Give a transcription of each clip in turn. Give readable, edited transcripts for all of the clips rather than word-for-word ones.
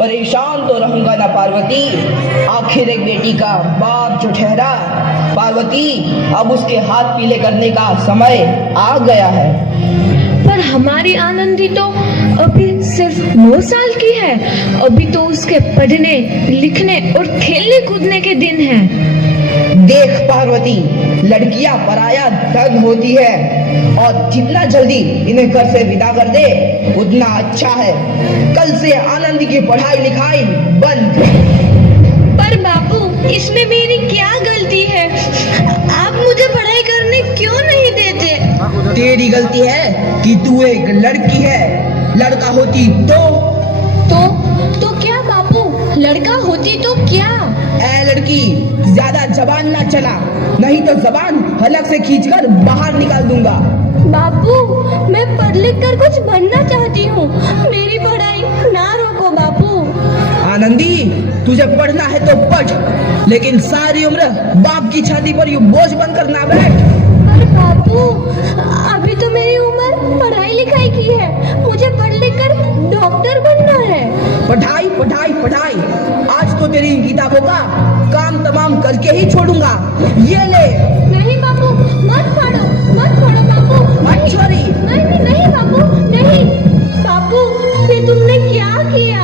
परेशान तो रहूंगा ना पार्वती। आखिर एक बेटी का बाप जो ठहरा, पार्वती अब उसके हाथ पीले करने का समय आ गया है। पर हमारी आनंदी तो अभी सिर्फ 9 साल की है। अभी तो उसके पढ़ने लिखने और खेलने कूदने के दिन हैं। देख पार्वती, लड़कियां पराया धन होती है और जितना जल्दी इन्हें घर से विदा कर दे उतना अच्छा है। कल से आनंदी की पढ़ाई लिखाई बंद। पर बापू, इसमें मेरी क्या गलती है? आप मुझे पढ़ाई करने क्यों नहीं देते? तेरी गलती है कि तू एक लड़की है। लड़का होती तो क्या बापू? लड़का होती तो क्या? ए लड़की, ज्यादा जबान ना चला, नहीं तो जबान हलक से खींचकर बाहर निकाल दूंगा। बापू, मैं पढ़ लिख कर कुछ बनना चाहती हूँ। मेरी पढ़ाई ना रोको बापू। आनंदी, तुझे पढ़ना है तो पढ़, लेकिन सारी उम्र बाप की छाती पर यूं बोझ बनकर ना बैठ। पर बापू, अभी तो मेरी उम्र पढ़ाई लिखाई की है। मुझे पढ़ लिख कर डॉक्टर बनना है। पढ़ाई पढ़ाई पढ़ाई, आज तो तेरी इन किताबों का काम तमाम करके ही छोड़ूंगा। ये ले। नहीं बापू, मत फाड़ो बापू। छोरी। नहीं बापू, नहीं। बापू, ये तुमने क्या किया?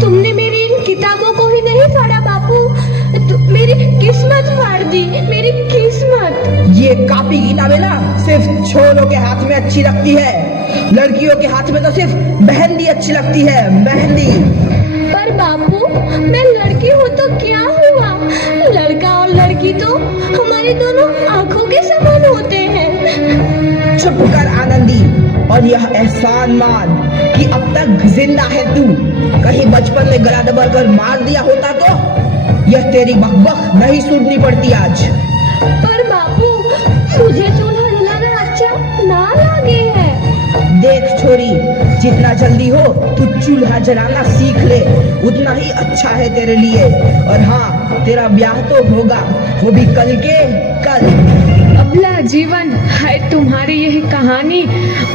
तुमने मेरी इन किताबों को ही नहीं फाड़ा बापू, मेरी किस्मत फाड़ दी, मेरी किस्मत। ये कापी किताबें ना सिर्फ छोरों के हाथ में अच्छी लगती है, लड़कियों के हाथ में तो सिर्फ मेहंदी अच्छी लगती है, मेहंदी। पर बापू, मैं लड़की हूँ तो क्या हुआ? लड़का और लड़की तो हमारी दोनों आंखों के समान होते हैं। चुप कर आनंदी, और यह एहसान मान कि अब तक जिंदा है तू। कहीं बचपन में गला दबा कर मार दिया होता तो यह तेरी बकबक नहीं सुननी पड़ती आज। पर बापू, मुझे चूल्हा जलाना अच्छा ना लगे है। देख छोरी, जितना जल्दी हो तू चूल्हा जलाना सीख ले, उतना ही अच्छा है तेरे लिए। और हाँ, तेरा ब्याह तो होगा, वो भी कल के कल। अबला जीवन है तुम्हारी यह कहानी।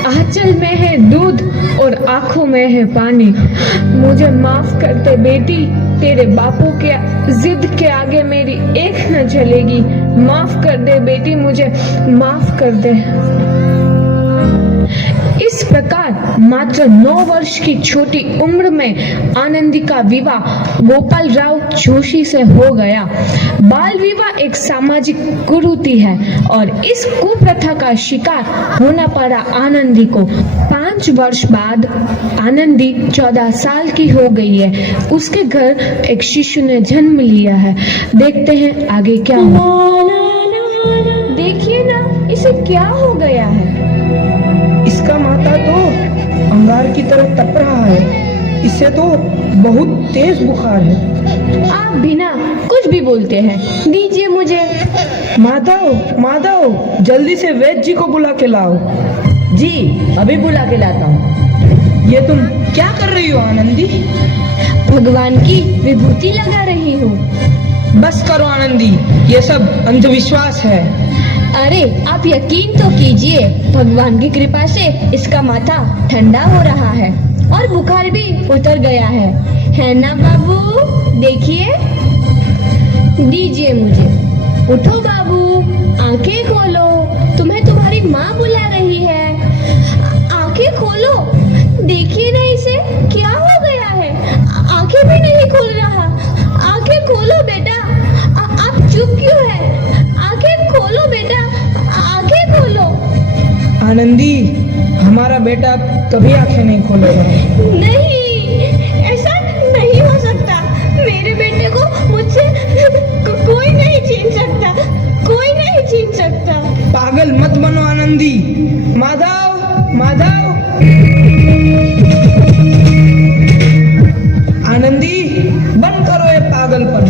आंचल में है दूध और आंखों में है पानी। मुझे माफ कर दे बेटी, तेरे बापू के जिद के आगे मेरी एक न चलेगी। माफ कर दे बेटी, मुझे माफ कर दे। इस प्रकार मात्र 9 वर्ष की छोटी उम्र में आनंदी का विवाह गोपाल राव जोशी से हो गया। बाल विवाह एक सामाजिक कुरीति है और इस कुप्रथा का शिकार होना पड़ा आनंदी को। 5 वर्ष बाद आनंदी 14 साल की हो गई है। उसके घर एक शिशु ने जन्म लिया है। देखते हैं आगे क्या हुआ। देखिए ना, इसे क्या हो गया है? इसका माथा तो अंगार की तरह तप रहा है। इससे तो बहुत तेज बुखार है। आप बिना कुछ भी बोलते हैं, दीजिए मुझे। माधव, जल्दी से वैद्य जी को बुला के लाओ। जी, अभी बुला के लाता हूँ। ये तुम क्या कर रही हो आनंदी? भगवान की विभूति लगा रही हूँ। बस करो आनंदी, ये सब अंधविश्वास है। अरे आप यकीन तो कीजिए, भगवान की कृपा से इसका माथा ठंडा हो रहा है और बुखार भी उतर गया है ना बाबू? देखिए, दीजिए मुझे। उठो बाबू, आंखें खोलो, तुम्हें तुम्हारी माँ बुला रही है। आंखें खोलो, देखिए ना इसे क्या हो गया है। आंखें भी नहीं खोल रहा। आंखें खोलो बेटा। आप चुप क्यों है? आंखें खोलो बेटा, आंखें खोलो। आनंदी, हमारा बेटा कभी आंखें नहीं खोलेगा। नहीं, ऐसा नहीं हो सकता। मेरे बेटे को मुझसे कोई नहीं छीन सकता, कोई नहीं छीन सकता। पागल मत बनो आनंदी। माधव, आनंदी, बंद करो ये पागलपन।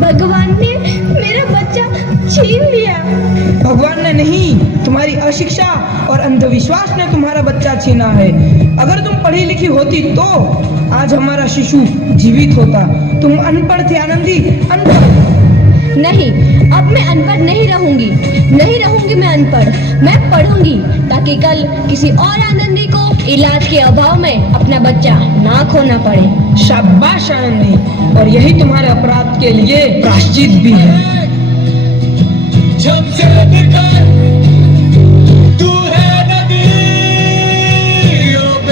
भगवान ने मेरा बच्चा छीन लिया। भगवान ने नहीं, तुम्हारी अशिक्षा और अंधविश्वास ने तुम्हारा बच्चा छीना है। अगर तुम पढ़ी लिखी होती तो आज हमारा शिशु जीवित होता। तुम अनपढ़ थे आनंदी, अनपढ़। नहीं, अब मैं अनपढ़ नहीं रहूंगी। नहीं रहूंगी मैं अनपढ़। मैं पढ़ूंगी ताकि कल किसी और आनंदी को इलाज के अभाव में अपना बच्चा ना खोना पड़े। शाबाश आनंदी, और यही तुम्हारे अपराध के लिए प्रायश्चित भी है।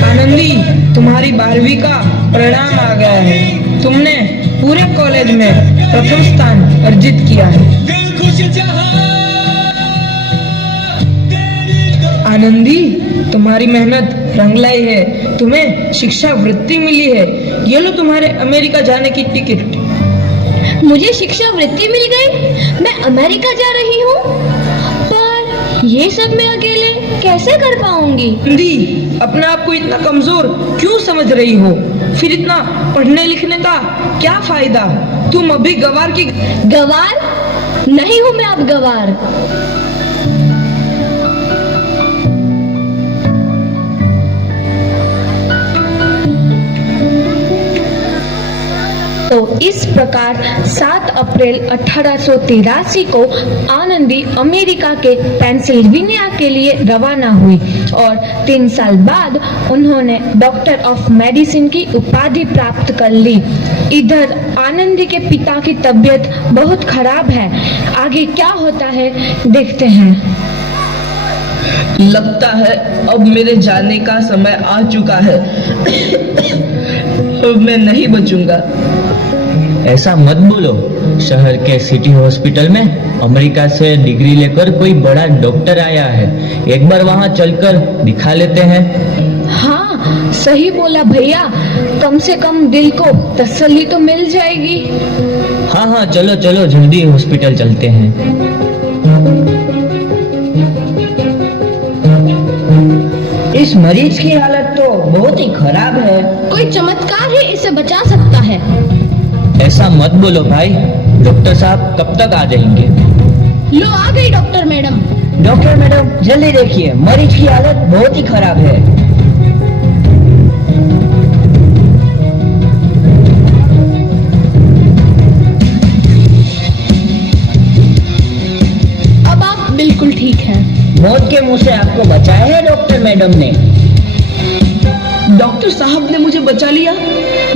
आनंदी, तुम्हारी 12वीं का परिणाम आ गया है। तुमने पूरे कॉलेज में प्रथम स्थान अर्जित किया है। आनंदी, तुम्हारी मेहनत रंग लाई है। तुम्हें शिक्षा वृत्ति मिली है। ये लो तुम्हारे अमेरिका जाने की टिकट। मुझे शिक्षा वृत्ति मिल गई। मैं अमेरिका जा रही हूँ, पर ये सब मैं अकेले कैसे कर पाऊंगी? आनंदी, अपने आप को इतना कमजोर क्यों समझ रही हो? फिर इतना पढ़ने लिखने का क्या फायदा? तुम अभी गवार की गवार नहीं हूँ मैं अब गवार। तो इस प्रकार 7 अप्रैल 1883 को आनंदी अमेरिका के पेंसिल्वेनिया के लिए रवाना हुई और 3 साल बाद उन्होंने डॉक्टर ऑफ मेडिसिन की उपाधि प्राप्त कर ली। इधर आनंदी के पिता की तबीयत बहुत खराब है। आगे क्या होता है देखते हैं। लगता है अब मेरे जाने का समय आ चुका है। अब मैं नहीं बचूंगा। ऐसा मत बोलो। शहर के सिटी हॉस्पिटल में अमेरिका से डिग्री लेकर कोई बड़ा डॉक्टर आया है। एक बार वहां चलकर दिखा लेते हैं। हाँ, सही बोला भैया। कम से कम दिल को तसल्ली तो मिल जाएगी। हाँ हाँ, चलो चलो जल्दी हॉस्पिटल चलते हैं। इस मरीज की हालत तो बहुत ही खराब है। कोई चमत्कार ही इसे बचा सकता है। ऐसा मत बोलो भाई। डॉक्टर साहब कब तक आ जाएंगे? लो आ गई डॉक्टर मैडम। डॉक्टर मैडम जल्दी देखिए, मरीज की हालत बहुत ही खराब है। अब आप बिल्कुल ठीक हैं। मौत के मुंह से आपको बचाया है डॉक्टर मैडम ने। डॉक्टर साहब ने मुझे बचा लिया।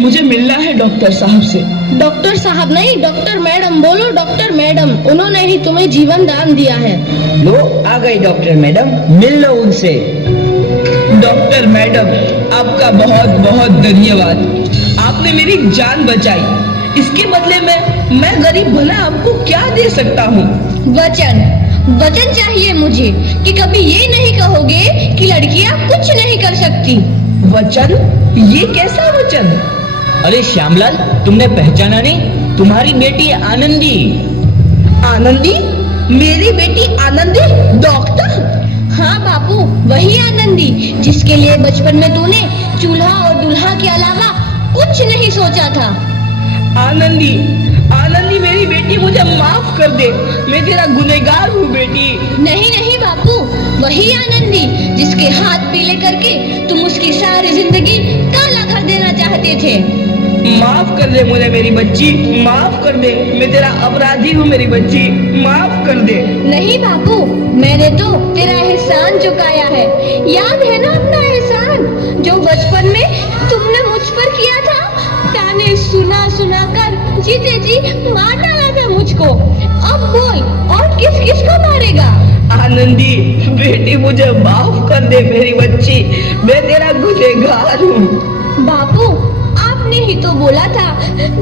मुझे मिलना है डॉक्टर साहब से। डॉक्टर साहब नहीं, डॉक्टर मैडम बोलो। डॉक्टर मैडम, उन्होंने ही तुम्हें जीवन दान दिया है। लो आ गई डॉक्टर मैडम, मिल लो उनसे। डॉक्टर मैडम, आपका बहुत बहुत धन्यवाद। आपने मेरी जान बचाई। इसके बदले में मैं गरीब भला आपको क्या दे सकता हूँ? वचन वचन चाहिए मुझे कि कभी ये नहीं कहोगे कि लड़कियां कुछ नहीं कर सकती। वचन? ये कैसा वचन? अरे श्यामलाल, तुमने पहचाना नहीं? तुम्हारी बेटी आनंदी। आनंदी? मेरी बेटी आनंदी डॉक्टर? हाँ बापू, वही आनंदी जिसके लिए बचपन में तूने चूल्हा और दूल्हा के अलावा कुछ नहीं सोचा था। आनंदी, आनंदी मेरी बेटी, मुझे माफ कर दे। मैं तेरा गुनहगार हूँ बेटी। नहीं नहीं बापू, वही आनंदी जिसके हाथ पीले करके तुम उसकी सारी जिंदगी काला कर देना चाहते थे। माफ कर दे मुझे मेरी बच्ची, माफ कर दे। मैं तेरा अपराधी हूँ मेरी बच्ची, माफ कर दे। नहीं बापू, मैंने तो तेरा एहसान चुकाया है। याद है ना अपना एहसान जो बचपन में तुमने मुझ पर किया था? ताने सुना सुना कर जीते जी मार डाला था मुझको। अब बोल, और किस किस को मारेगा? आनंदी बेटी, मुझे माफ कर दे मेरी बच्ची। मैं तेरा गुनहगार हूँ। बापू, आपने ही तो बोला था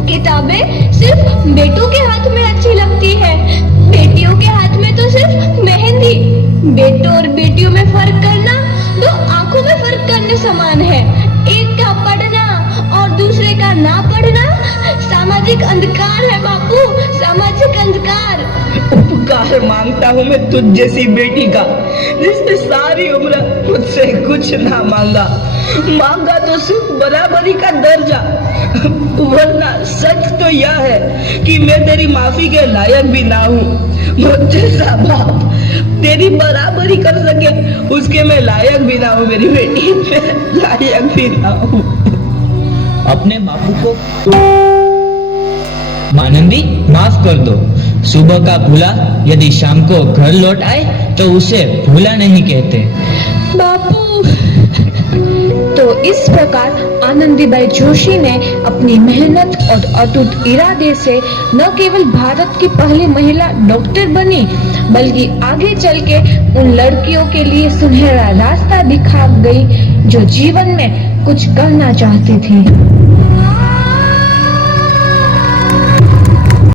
किताबें सिर्फ बेटों के हाथ में अच्छी लगती है, बेटियों के हाथ में तो सिर्फ मेहंदी। बेटों और बेटियों में फर्क करना दो आंखों में फर्क करने समान है। एक का पढ़ना और दूसरे का ना पढ़ना सामाजिक अंधकार है बापू, सामाजिक अंधकार। उपकार मांगता हूँ मैं तुझ जैसी बेटी का, जिसने सारी उम्र मुझसे कुछ ना मांगा। मांगा तो सिर्फ बराबरी का दर्जा। वरना सच तो यह है कि मैं तेरी माफी के लायक भी ना हूँ। मुझ जैसा बाप तेरी बराबरी कर सके उसके मैं लायक भी ना हूँ मेरी बेटी, मैं लायक भी ना हूँ। अपने बापू को आनंदी माफ कर दो। सुबह का भूला यदि शाम को घर लौट आए तो उसे भूला नहीं कहते। बापू। तो इस प्रकार आनंदीबाई जोशी ने अपनी मेहनत और अटूट इरादे से न केवल भारत की पहली महिला डॉक्टर बनी, बल्कि आगे चल के उन लड़कियों के लिए सुनहरा रास्ता दिखा गई जो जीवन में कुछ करना चाहती थी।